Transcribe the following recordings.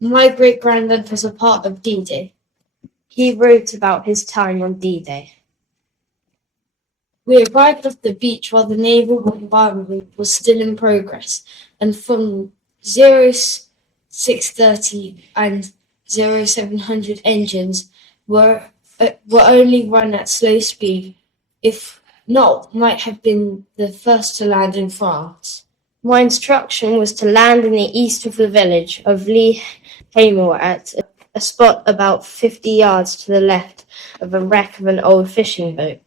My great-granddad was a part of D-Day. He wrote about his time on D-Day. We arrived off the beach while the naval bombardment was still in progress, and from 0630 and 0700 engines were only run at slow speed, if not might have been the first to land in France. My instruction was to land in the east of the village of Lee Haymore at a spot about 50 yards to the left of a wreck of an old fishing boat.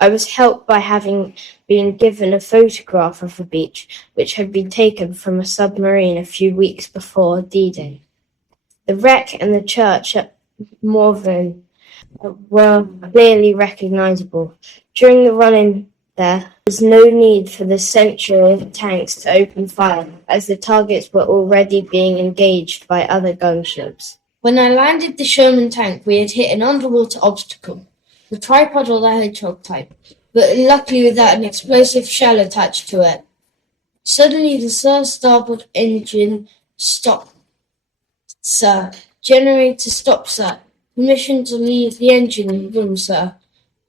I was helped by having been given a photograph of the beach, which had been taken from a submarine a few weeks before D-Day. The wreck and the church at Morven were clearly recognizable. During the run-in there was no need for the Central tanks to open fire, as the targets were already being engaged by other gunships. When I landed the Sherman tank, we had hit an underwater obstacle, the tripod or the hedgehog type, but luckily without an explosive shell attached to it. Suddenly the starboard engine stopped. Sir. Generator stop, sir. Permission to leave the engine room, sir.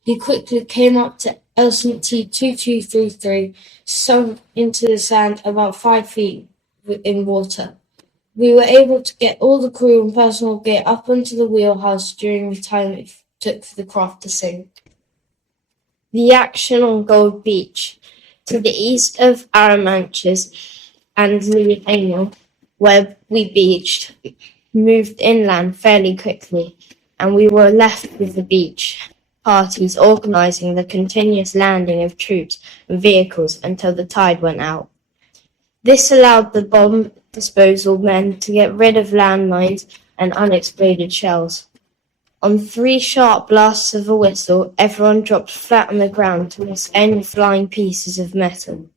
He quickly came up to LCT 2233, sunk into the sand about 5 feet in water. We were able to get all the crew and personal gear up onto the wheelhouse during the time it took for the craft to sink. The action on Gold Beach, to the east of Arromanches and Lee Haymore, where we beached, moved inland fairly quickly, and we were left with the beach parties organizing the continuous landing of troops and vehicles until the tide went out. This allowed the bomb disposal men to get rid of landmines and unexploded shells. On 3 sharp blasts of a whistle, everyone dropped flat on the ground to miss any flying pieces of metal.